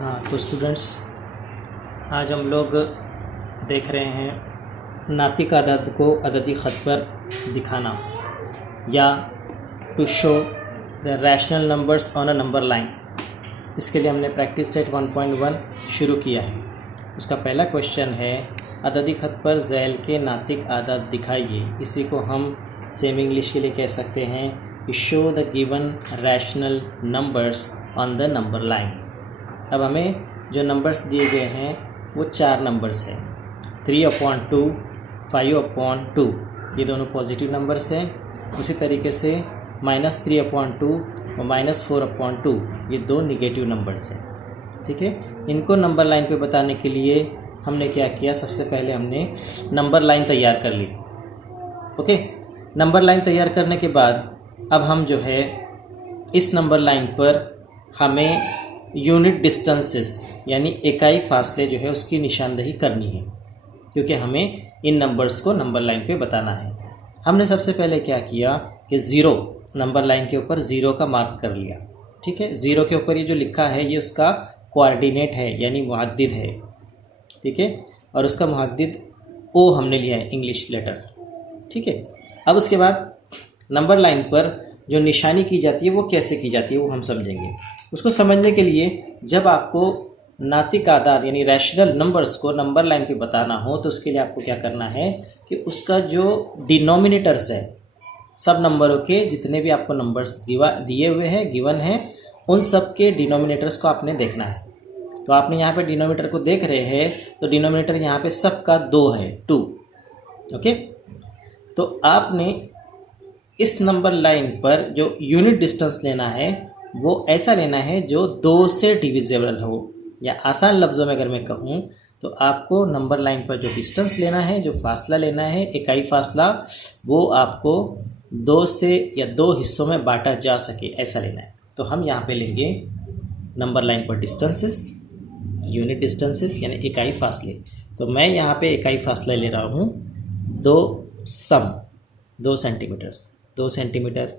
हाँ तो स्टूडेंट्स, आज हम लोग देख रहे हैं नातिक आदाद को अददी ख़त पर दिखाना या to show the rational numbers on a number line. इसके लिए हमने प्रैक्टिस सेट 1.1 शुरू किया है। उसका पहला क्वेश्चन है अददी ख़त पर ज़ैल के नातिक आदाद दिखाइए। इसी को हम सेम इंग्लिश के लिए कह सकते हैं show the given rational numbers on the number line. अब हमें जो नंबर्स दिए गए हैं वो 4 नंबर्स हैं, 3/2, 5/2, ये दोनों पॉजिटिव नंबर्स हैं। उसी तरीके से -3/2 और -4/2 ये 2 निगेटिव नंबर्स हैं। ठीक है, इनको नंबर लाइन पे बताने के लिए हमने क्या किया, सबसे पहले हमने नंबर लाइन तैयार कर ली। ओके, नंबर लाइन तैयार करने के बाद अब हम जो है इस नंबर लाइन पर हमें यूनिट डिस्टेंसेस यानी इकाई फासले जो है उसकी निशानदेही करनी है, क्योंकि हमें इन नंबर्स को नंबर लाइन पे बताना है। हमने सबसे पहले क्या किया कि 0 नंबर लाइन के ऊपर 0 का मार्क कर लिया। ठीक है, 0 के ऊपर ये जो लिखा है ये उसका कोऑर्डिनेट है यानी मुहद्दिद है। ठीक है, और उसका मुहद्दिद O हमने लिया है, इंग्लिश लेटर। ठीक है, अब उसके बाद नंबर लाइन पर जो निशानी की जाती है वो कैसे की जाती है वो हम समझेंगे। उसको समझने के लिए जब आपको नातिक आदाद यानी रैशनल नंबर्स को नंबर लाइन पे बताना हो तो उसके लिए आपको क्या करना है कि उसका जो डिनोमिनेटर्स है, सब नंबरों के जितने भी आपको नंबर्स दिए हुए हैं, गिवन हैं, उन सब के डिनोमिनेटर्स को आपने देखना है। तो आपने यहाँ पे डिनोमिनेटर को देख रहे हैं तो डिनोमिनेटर यहाँ पे सबका 2 है, 2। ओके, तो आपने इस नंबर लाइन पर जो यूनिट डिस्टेंस लेना है वो ऐसा लेना है जो 2 से डिविजिबल हो, या आसान लफ्ज़ों में अगर मैं कहूँ तो आपको नंबर लाइन पर जो डिस्टेंस लेना है, जो फासला लेना है, इकाई फासला, वो आपको 2 से या 2 हिस्सों में बांटा जा सके ऐसा लेना है। तो हम यहाँ पे लेंगे नंबर लाइन पर डिस्टेंसेस, यूनिट डिस्टेंसेस यानी इकाई फासले। तो मैं यहाँ पे इकाई फासला ले रहा हूँ 2 सेंटीमीटर्स, 2 सेंटीमीटर।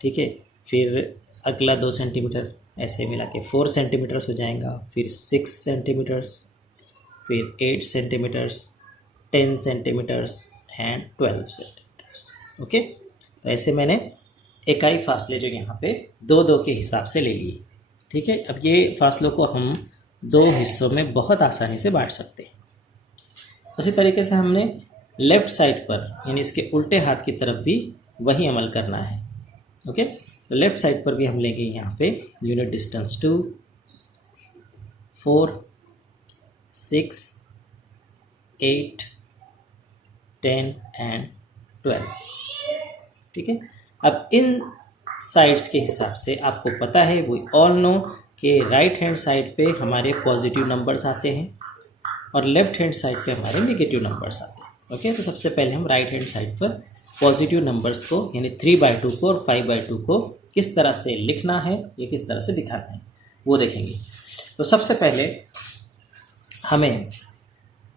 ठीक है, फिर अगला 2 सेंटीमीटर, ऐसे मिला के 4 सेंटीमीटर्स हो जाएगा, फिर 6 सेंटीमीटर्स, फिर 8 centimetres, 10 centimetres and 12 centimetres. Okay, तो ऐसे मैंने इकाई फासले जो यहाँ पे 2-2 के हिसाब से ले लिए। ठीक है, अब ये फासलों को हम 2 हिस्सों में बहुत आसानी से बांट सकते हैं। उसी तरीके से हमने लेफ़्ट साइड पर यानी इसके उल्टे हाथ की तरफ भी वही अमल करना है। ओके, तो लेफ़्ट साइड पर भी हम लेंगे यहाँ पे यूनिट डिस्टेंस 2, 4, 6, 8, 10 एंड 12। ठीक है, अब इन साइड्स के हिसाब से आपको पता है, वी ऑल नो कि राइट हैंड साइड पे हमारे पॉजिटिव नंबर्स आते हैं और लेफ़्ट हैंड साइड पे हमारे नेगेटिव नंबर्स आते हैं। ओके, तो सबसे पहले हम राइट हैंड साइड पर पॉजिटिव नंबर्स को यानी 3/2 को और 5/2 को किस तरह से लिखना है, ये किस तरह से दिखाना है वो देखेंगे। तो सबसे पहले हमें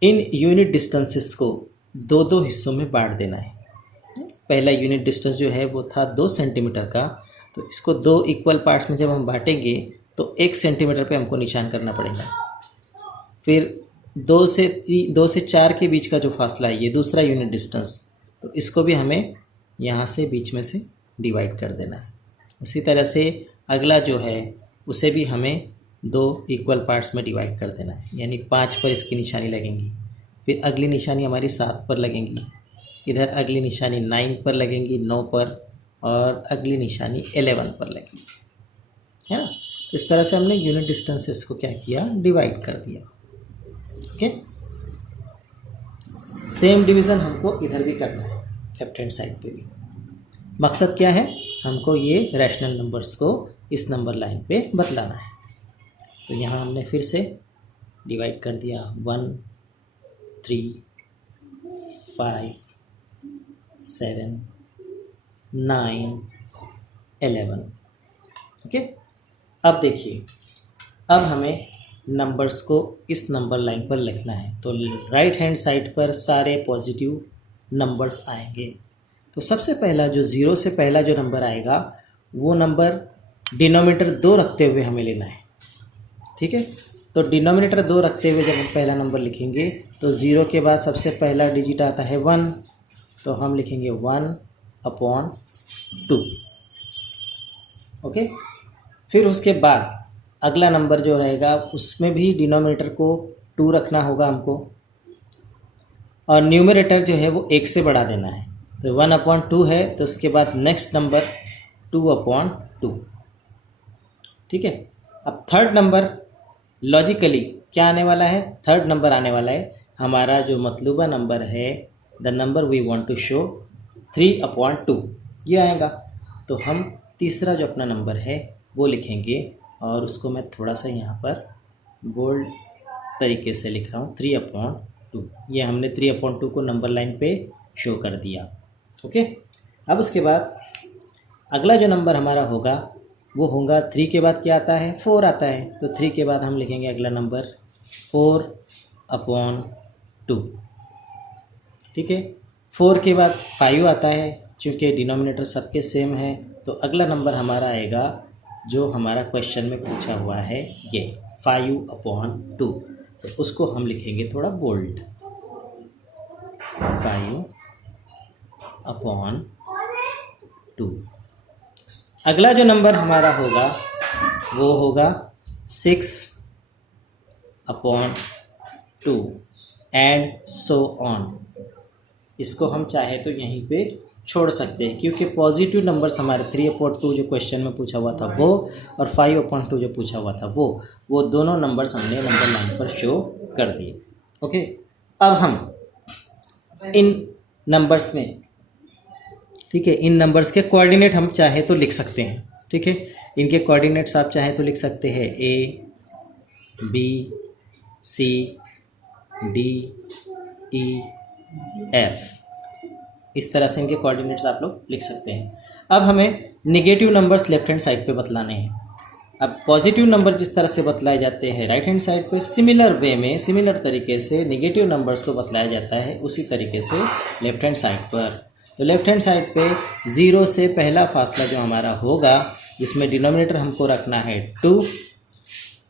इन यूनिट डिस्टेंसेस को 2-2 हिस्सों में बांट देना है। पहला यूनिट डिस्टेंस जो है वो था 2 सेंटीमीटर का, तो इसको 2 इक्वल पार्ट्स में जब हम बांटेंगे तो 1 सेंटीमीटर पे हमको निशान करना पड़ेगा। फिर 2 से 4 के बीच का जो फासला है ये दूसरा यूनिट डिस्टेंस, तो इसको भी हमें यहाँ से बीच में से डिवाइड कर देना है। उसी तरह से अगला जो है उसे भी हमें 2 इक्वल पार्ट्स में डिवाइड कर देना है, यानी 5 पर इसकी निशानी लगेंगी। फिर अगली निशानी हमारी 7 पर लगेंगी, इधर अगली निशानी 9 पर लगेंगी, 9 पर, और अगली निशानी 11 पर लगेगी, है ना। इस तरह से हमने यूनिट डिस्टेंसेस को क्या किया, डिवाइड कर दिया। ओके, सेम डिवीज़न हमको इधर भी करना है, लेफ्ट हैंड साइड पे भी। मकसद क्या है, हमको ये रैशनल नंबर्स को इस नंबर लाइन पे बतलाना है। तो यहाँ हमने फिर से डिवाइड कर दिया 1, 3, 5, 7, 9, 11। ओके, अब देखिए, अब हमें नंबर्स को इस नंबर लाइन पर लिखना है। तो राइट हैंड साइड पर सारे पॉजिटिव नंबर्स आएंगे। तो सबसे पहला जो 0 से पहला जो नंबर आएगा वो नंबर डिनोमिनेटर 2 रखते हुए हमें लेना है। ठीक है। तो डिनोमिनेटर 2 रखते हुए जब हम पहला नंबर लिखेंगे तो 0 के बाद सबसे पहला डिजिट आता है 1, तो हम लिखेंगे 1/2। ओके। फिर उसके बाद अगला नंबर जो रहेगा उसमें भी डिनोमिनेटर को 2 रखना होगा हमको, और न्यूमरेटर जो है वो 1 से बढ़ा देना है। तो 1/2 है, तो उसके बाद नेक्स्ट नंबर 2/2। ठीक है। अब थर्ड नंबर लॉजिकली क्या आने वाला है? थर्ड नंबर आने वाला है हमारा जो मतलूबा नंबर है, the number we want to show 3/2 ये आएगा। तो हम तीसरा जो अपना नंबर है वो लिखेंगे, और उसको मैं थोड़ा सा यहाँ पर बोल्ड तरीके से लिख रहा हूँ 3/2। ये हमने 3/2 को नंबर लाइन पे शो कर दिया। ओके। अब उसके बाद अगला जो नंबर हमारा होगा वो होगा 3 के बाद क्या आता है? 4 आता है। तो 3 के बाद हम लिखेंगे अगला नंबर 4/2। ठीक है। 4 के बाद 5 आता है, चूँकि डिनोमिनेटर सबके सेम है, तो अगला नंबर हमारा आएगा जो हमारा क्वेश्चन में पूछा हुआ है ये 5/2। तो उसको हम लिखेंगे थोड़ा बोल्ड, 5/2। अगला जो नंबर हमारा होगा वो होगा 6/2 एंड सो ऑन। इसको हम चाहे तो यहीं पे छोड़ सकते हैं, क्योंकि पॉजिटिव नंबर्स हमारे 3/2 जो क्वेश्चन में पूछा हुआ था वो, और 5/2 जो पूछा हुआ था वो दोनों नंबर्स हमने नंबर लाइन पर शो कर दिए। ओके। अब हम इन नंबर्स में, ठीक है, इन नंबर्स के कोऑर्डिनेट हम चाहे तो लिख सकते हैं। ठीक है। इनके कोऑर्डिनेट्स आप चाहे तो लिख सकते हैं A, B, C, D, E, F। इस तरह से इनके कोऑर्डिनेट्स आप लोग लिख सकते हैं। अब हमें negative numbers left hand side पे बतलाने हैं। अब पॉजिटिव नंबर जिस तरह से बतलाए जाते हैं राइट हैंड साइड पे, सिमिलर वे में, सिमिलर तरीके से नेगेटिव नंबर्स को बतलाया जाता है उसी तरीके से लेफ्ट हैंड साइड पर। तो लेफ्ट हैंड साइड पे 0 से पहला फासला जो हमारा होगा, जिसमें डिनोमिनेटर हमको रखना है 2,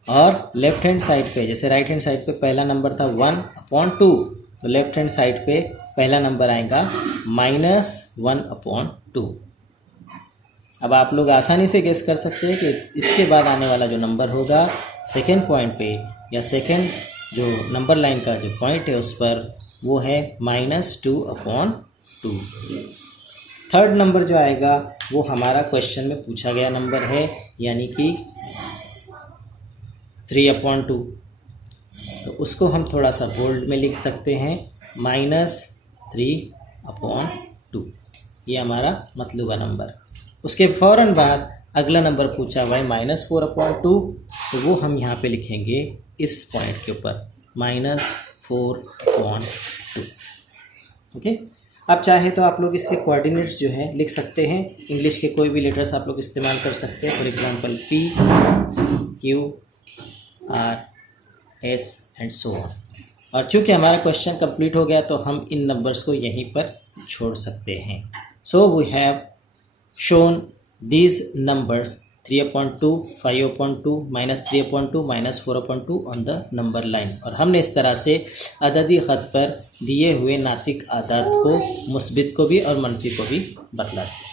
और लेफ्ट हैंड साइड पे जैसे राइट हैंड साइड पे पहला नंबर था 1/2, तो लेफ्ट हैंड साइड पे पहला नंबर आएगा -1/2। अब आप लोग आसानी से गेस कर सकते हैं कि इसके बाद आने वाला जो नंबर होगा सेकेंड पॉइंट पे, या सेकेंड जो नंबर लाइन का जो पॉइंट है उस पर, वो है -2/2। थर्ड नंबर जो आएगा वो हमारा क्वेश्चन में पूछा गया नंबर है, यानी कि 3/2। तो उसको हम थोड़ा सा बोल्ड में लिख सकते हैं -3/2। ये हमारा मतलूबा नंबर। उसके फ़ौरन बाद अगला नंबर पूछा हुआ है -4/2, तो वो हम यहाँ पे लिखेंगे इस पॉइंट के ऊपर -4/2। ओके। अब चाहे तो आप लोग इसके कोऑर्डिनेट्स जो हैं लिख सकते हैं। इंग्लिश के कोई भी लेटर्स आप लोग इस्तेमाल कर सकते हैं, for example P, Q, R, S and so on. और चूँकि हमारा क्वेश्चन कंप्लीट हो गया तो हम इन नंबर्स को यहीं पर छोड़ सकते हैं। So we have shown these numbers 3/2, 5/2, -3/2, -4/2 on the number line। और हमने इस तरह से अददी ख़त पर दिए हुए नातिक आदाद को, मुस्बित को भी और मनफी को भी बतला दिया।